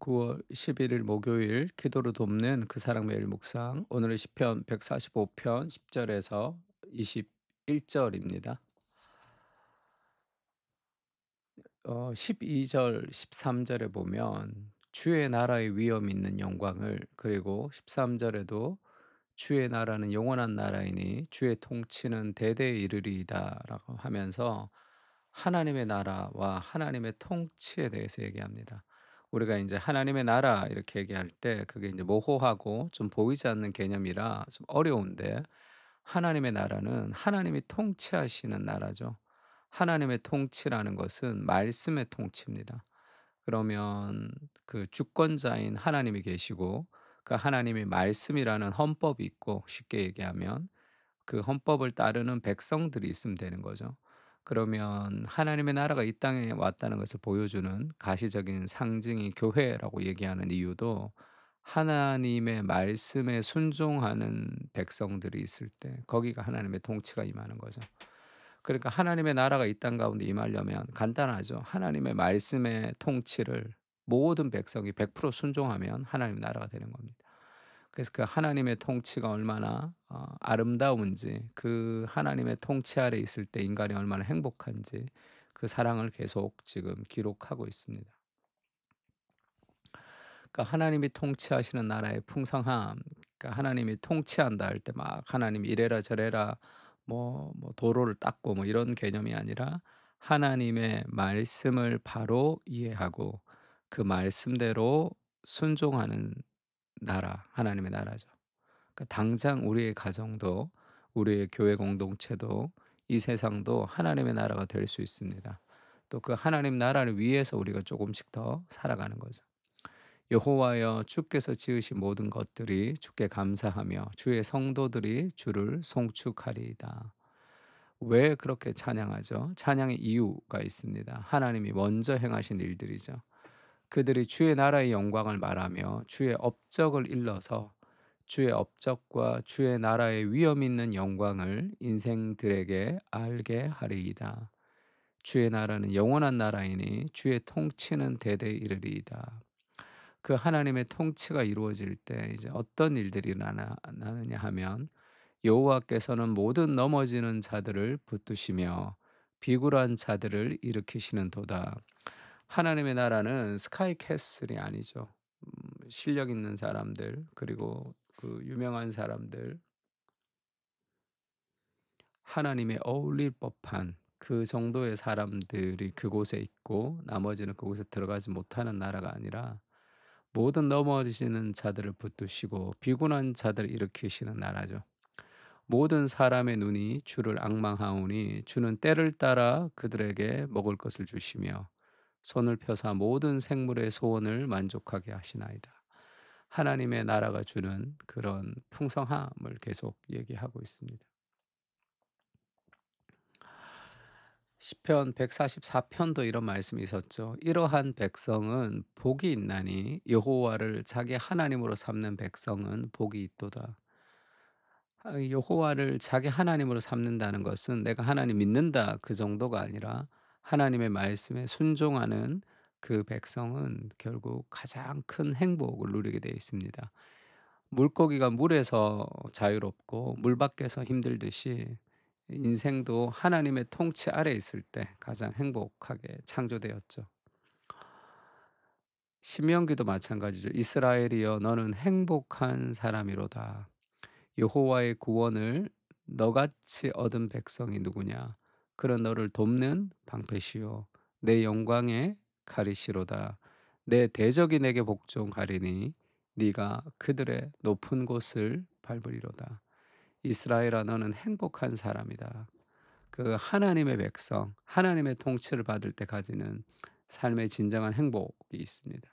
9월 11일 목요일 기도로 돕는 그 사랑 매일 묵상. 오늘은 시편 145편 10절에서 21절입니다. 12절 13절에 보면 주의 나라의 위엄 있는 영광을, 그리고 13절에도 주의 나라는 영원한 나라이니 주의 통치는 대대에 이르리이다라고 하면서 하나님의 나라와 하나님의 통치에 대해서 얘기합니다. 우리가 이제 하나님의 나라 이렇게 얘기할 때 그게 이제 모호하고 좀 보이지 않는 개념이라 좀 어려운데, 하나님의 나라는 하나님이 통치하시는 나라죠. 하나님의 통치라는 것은 말씀의 통치입니다. 그러면 그 주권자인 하나님이 계시고 그 하나님의 말씀이라는 헌법이 있고, 쉽게 얘기하면 그 헌법을 따르는 백성들이 있으면 되는 거죠. 그러면 하나님의 나라가 이 땅에 왔다는 것을 보여주는 가시적인 상징이 교회라고 얘기하는 이유도, 하나님의 말씀에 순종하는 백성들이 있을 때 거기가 하나님의 통치가 임하는 거죠. 그러니까 하나님의 나라가 이 땅 가운데 임하려면 간단하죠. 하나님의 말씀의 통치를 모든 백성이 100% 순종하면 하나님의 나라가 되는 겁니다. 그래서 그 하나님의 통치가 얼마나 아름다운지, 그 하나님의 통치 아래 있을 때 인간이 얼마나 행복한지, 그 사랑을 계속 지금 기록하고 있습니다. 그러니까 하나님이 통치하시는 나라의 풍성함, 그러니까 하나님이 통치한다 할 때 막 하나님이 이래라 저래라 뭐 도로를 닦고 뭐 이런 개념이 아니라, 하나님의 말씀을 바로 이해하고 그 말씀대로 순종하는 나라, 하나님의 나라죠. 그러니까 당장 우리의 가정도, 우리의 교회 공동체도, 이 세상도 하나님의 나라가 될 수 있습니다. 또 그 하나님 나라를 위해서 우리가 조금씩 더 살아가는 거죠. 여호와여, 주께서 지으신 모든 것들이 주께 감사하며 주의 성도들이 주를 송축하리이다. 왜 그렇게 찬양하죠? 찬양의 이유가 있습니다. 하나님이 먼저 행하신 일들이죠. 그들이 주의 나라의 영광을 말하며 주의 업적을 일러서 주의 업적과 주의 나라의 위엄 있는 영광을 인생들에게 알게 하리이다. 주의 나라는 영원한 나라이니 주의 통치는 대대에 이르리이다. 그 하나님의 통치가 이루어질 때 이제 어떤 일들이 나느냐 하면, 여호와께서는 모든 넘어지는 자들을 붙드시며 비굴한 자들을 일으키시는도다. 하나님의 나라는 스카이 캐슬이 아니죠. 실력 있는 사람들, 그리고 그 유명한 사람들, 하나님의 어울릴 법한 그 정도의 사람들이 그곳에 있고 나머지는 그곳에 들어가지 못하는 나라가 아니라, 모든 넘어지는 자들을 붙드시고 비굴한 자들을 일으키시는 나라죠. 모든 사람의 눈이 주를 앙망하오니 주는 때를 따라 그들에게 먹을 것을 주시며 손을 펴사 모든 생물의 소원을 만족하게 하시나이다. 하나님의 나라가 주는 그런 풍성함을 계속 얘기하고 있습니다. 시편 144편도 이런 말씀이 있었죠. 이러한 백성은 복이 있나니 여호와를 자기 하나님으로 삼는 백성은 복이 있도다. 여호와를 자기 하나님으로 삼는다는 것은 내가 하나님 믿는다 그 정도가 아니라, 하나님의 말씀에 순종하는 그 백성은 결국 가장 큰 행복을 누리게 되어 있습니다. 물고기가 물에서 자유롭고 물 밖에서 힘들듯이, 인생도 하나님의 통치 아래 있을 때 가장 행복하게 창조되었죠. 신명기도 마찬가지죠. 이스라엘이여 너는 행복한 사람이로다. 여호와의 구원을 너같이 얻은 백성이 누구냐? 그런 너를 돕는 방패시요 내 영광의 가리시로다. 내 대적이 내게 복종하리니 네가 그들의 높은 곳을 밟으리로다. 이스라엘아 너는 행복한 사람이다. 그 하나님의 백성, 하나님의 통치를 받을 때 가지는 삶의 진정한 행복이 있습니다.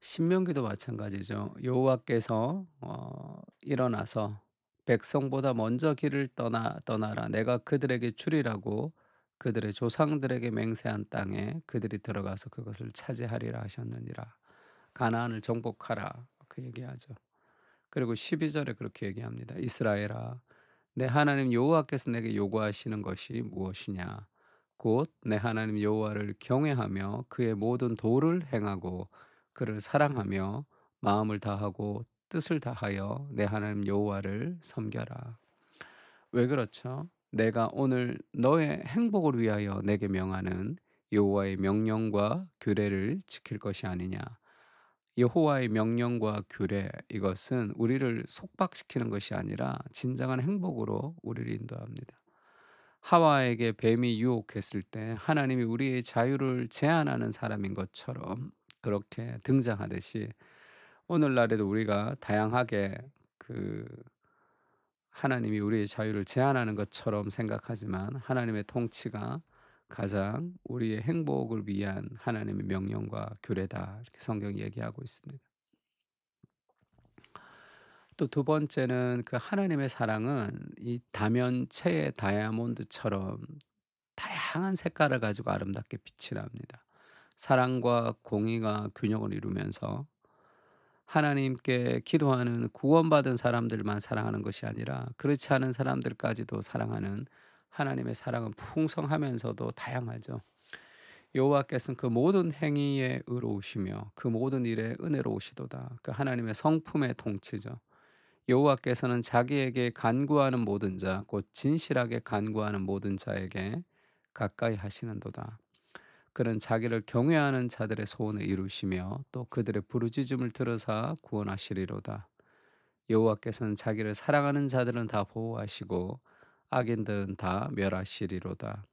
신명기도 마찬가지죠. 여호와께서 일어나서 백성보다 먼저 길을 떠나라. 내가 그들에게 주리라고 그들의 조상들에게 맹세한 땅에 그들이 들어가서 그것을 차지하리라 하셨느니라. 가나안을 정복하라. 그 얘기하죠. 그리고 12절에 그렇게 얘기합니다. 이스라엘아, 내 하나님 여호와께서 내게 요구하시는 것이 무엇이냐? 곧 내 하나님 여호와를 경외하며 그의 모든 도를 행하고 그를 사랑하며 마음을 다하고 뜻을 다하여 내 하나님 여호와를 섬겨라. 왜 그렇죠? 내가 오늘 너의 행복을 위하여 내게 명하는 여호와의 명령과 규례를 지킬 것이 아니냐. 여호와의 명령과 규례, 이것은 우리를 속박시키는 것이 아니라 진정한 행복으로 우리를 인도합니다. 하와에게 뱀이 유혹했을 때 하나님이 우리의 자유를 제한하는 사람인 것처럼 그렇게 등장하듯이, 오늘날에도 우리가 다양하게 그 하나님이 우리의 자유를 제한하는 것처럼 생각하지만, 하나님의 통치가 가장 우리의 행복을 위한 하나님의 명령과 규례다, 이렇게 성경이 얘기하고 있습니다. 또 두 번째는, 그 하나님의 사랑은 이 다면체의 다이아몬드처럼 다양한 색깔을 가지고 아름답게 빛이 납니다. 사랑과 공의가 균형을 이루면서 하나님께 기도하는 구원받은 사람들만 사랑하는 것이 아니라 그렇지 않은 사람들까지도 사랑하는, 하나님의 사랑은 풍성하면서도 다양하죠. 여호와께서는 그 모든 행위에 의로우시며 그 모든 일에 은혜로우시도다. 그 하나님의 성품의 통치죠. 여호와께서는 자기에게 간구하는 모든 자, 곧 진실하게 간구하는 모든 자에게 가까이 하시는도다. 그는 자기를 경외하는 자들의 소원을 이루시며 또 그들의 부르짖음을 들으사 구원하시리로다. 여호와께서는 자기를 사랑하는 자들은 다 보호하시고 악인들은 다 멸하시리로다.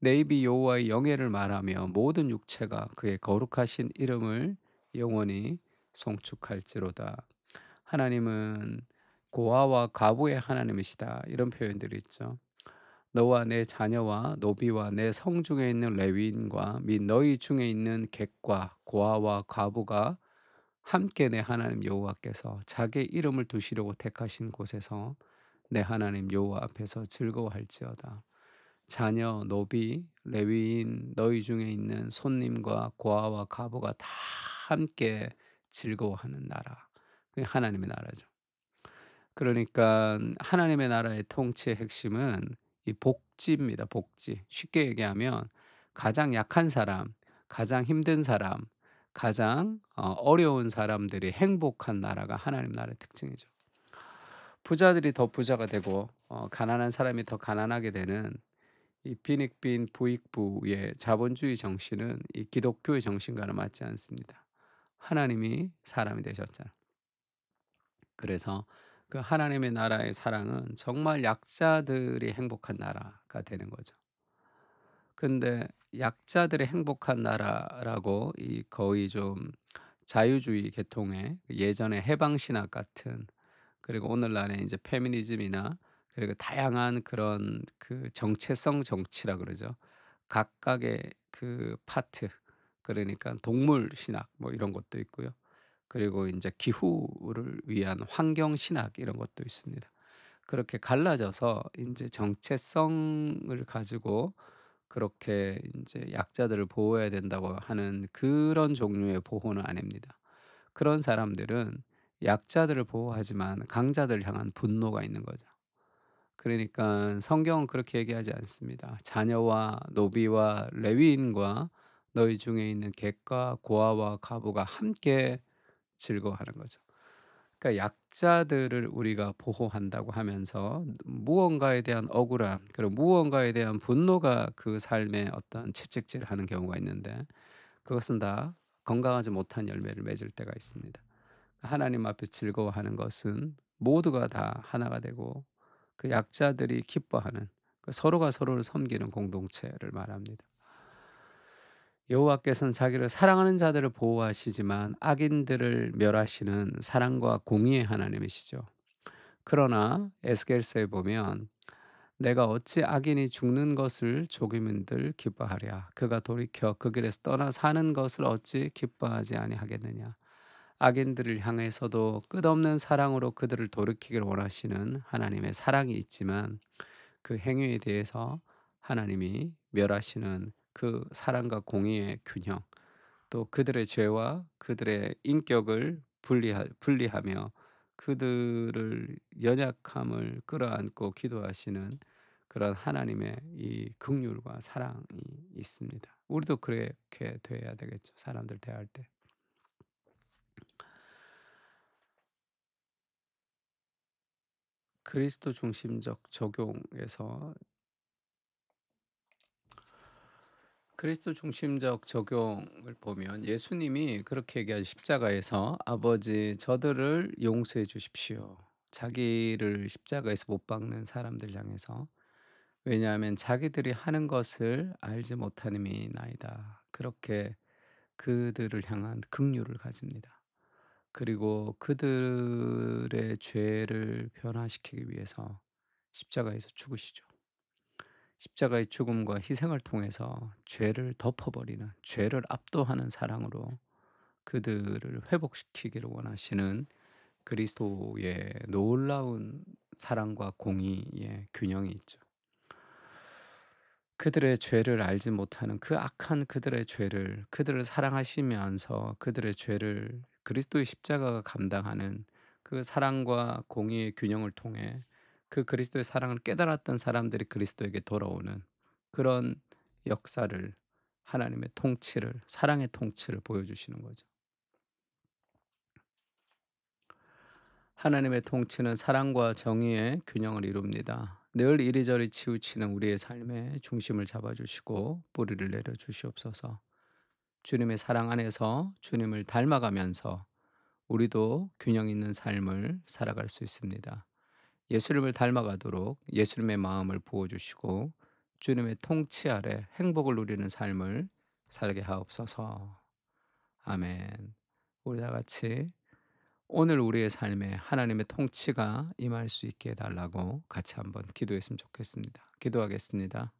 내 입이 여호와의 영예를 말하며 모든 육체가 그의 거룩하신 이름을 영원히 송축할지로다. 하나님은 고아와 과부의 하나님이시다, 이런 표현들이 있죠. 너와 내 자녀와 노비와 내 성중에 있는 레위인과 및 너희 중에 있는 객과 고아와 과부가 함께 내 하나님 여호와께서 자기 이름을 두시려고 택하신 곳에서 내 하나님 여호와 앞에서 즐거워할지어다. 자녀, 노비, 레위인, 너희 중에 있는 손님과 고아와 과부가 다 함께 즐거워하는 나라. 그게 하나님의 나라죠. 그러니까 하나님의 나라의 통치의 핵심은 이 복지입니다, 복지. 쉽게 얘기하면 가장 약한 사람, 가장 힘든 사람, 가장 어려운 사람들이 행복한 나라가 하나님 나라의 특징이죠. 부자들이 더 부자가 되고 가난한 사람이 더 가난하게 되는 이 빈익빈 부익부의 자본주의 정신은 이 기독교의 정신과는 맞지 않습니다. 하나님이 사람이 되셨잖아요. 그래서 그 하나님의 나라의 사랑은 정말 약자들이 행복한 나라가 되는 거죠. 근데 약자들의 행복한 나라라고 이 거의 좀 자유주의 계통의 예전의 해방 신학 같은, 그리고 오늘날의 이제 페미니즘이나 그리고 다양한 그런 그 정체성 정치라 그러죠. 각각의 그 파트, 그러니까 동물 신학 뭐 이런 것도 있고요. 그리고 인제 기후를 위한 환경 신학 이런 것도 있습니다. 그렇게 갈라져서 인제 정체성을 가지고 그렇게 인제 약자들을 보호해야 된다고 하는 그런 종류의 보호는 아닙니다. 그런 사람들은 약자들을 보호하지만 강자들을 향한 분노가 있는 거죠. 그러니깐 성경은 그렇게 얘기하지 않습니다. 자녀와 노비와 레위인과 너희 중에 있는 객과 고아와 과부가 함께 즐거워하는 거죠. 그러니까 약자들을 우리가 보호한다고 하면서 무언가에 대한 억울함, 그리고 무언가에 대한 분노가 그 삶에 어떤 채찍질을 하는 경우가 있는데, 그것은 다 건강하지 못한 열매를 맺을 때가 있습니다. 하나님 앞에 즐거워하는 것은 모두가 다 하나가 되고 그 약자들이 기뻐하는, 그 서로가 서로를 섬기는 공동체를 말합니다. 여호와께서는 자기를 사랑하는 자들을 보호하시지만 악인들을 멸하시는 사랑과 공의의 하나님이시죠. 그러나 에스겔서에 보면 내가 어찌 악인이 죽는 것을 조기민들 기뻐하랴. 그가 돌이켜 그 길에서 떠나 사는 것을 어찌 기뻐하지 아니하겠느냐. 악인들을 향해서도 끝없는 사랑으로 그들을 돌이키기를 원하시는 하나님의 사랑이 있지만, 그 행위에 대해서 하나님이 멸하시는 그 사랑과 공의의 균형, 또 그들의 죄와 그들의 인격을 분리하며 그들을 연약함을 끌어안고 기도하시는 그런 하나님의 이 긍휼과 사랑이 있습니다. 우리도 그렇게 돼야 되겠죠, 사람들 대할 때. 그리스도 중심적 적용에서 그리스도 중심적 적용을 보면 예수님이 그렇게 얘기하죠. 십자가에서 "아버지 저들을 용서해 주십시오." 자기를 십자가에서 못 박는 사람들 향해서. 왜냐하면 자기들이 하는 것을 알지 못함이나이다. 그렇게 그들을 향한 긍휼을 가집니다. 그리고 그들의 죄를 변화시키기 위해서 십자가에서 죽으시죠. 십자가의 죽음과 희생을 통해서 죄를 덮어버리는, 죄를 압도하는 사랑으로 그들을 회복시키기를 원하시는 그리스도의 놀라운 사랑과 공의의 균형이 있죠. 그들의 죄를 알지 못하는 그 악한 그들의 죄를, 그들을 사랑하시면서 그들의 죄를 그리스도의 십자가가 감당하는 그 사랑과 공의의 균형을 통해 그 그리스도의 사랑을 깨달았던 사람들이 그리스도에게 돌아오는 그런 역사를, 하나님의 통치를, 사랑의 통치를 보여주시는 거죠. 하나님의 통치는 사랑과 정의의 균형을 이룹니다. 늘 이리저리 치우치는 우리의 삶에 중심을 잡아주시고 뿌리를 내려 주시옵소서. 주님의 사랑 안에서 주님을 닮아가면서 우리도 균형 있는 삶을 살아갈 수 있습니다. 예수님을 닮아가도록 예수님의 마음을 부어주시고 주님의 통치 아래 행복을 누리는 삶을 살게 하옵소서. 아멘. 우리 다 같이 오늘 우리의 삶에 하나님의 통치가 임할 수 있게 해 달라고 같이 한번 기도했으면 좋겠습니다. 기도하겠습니다.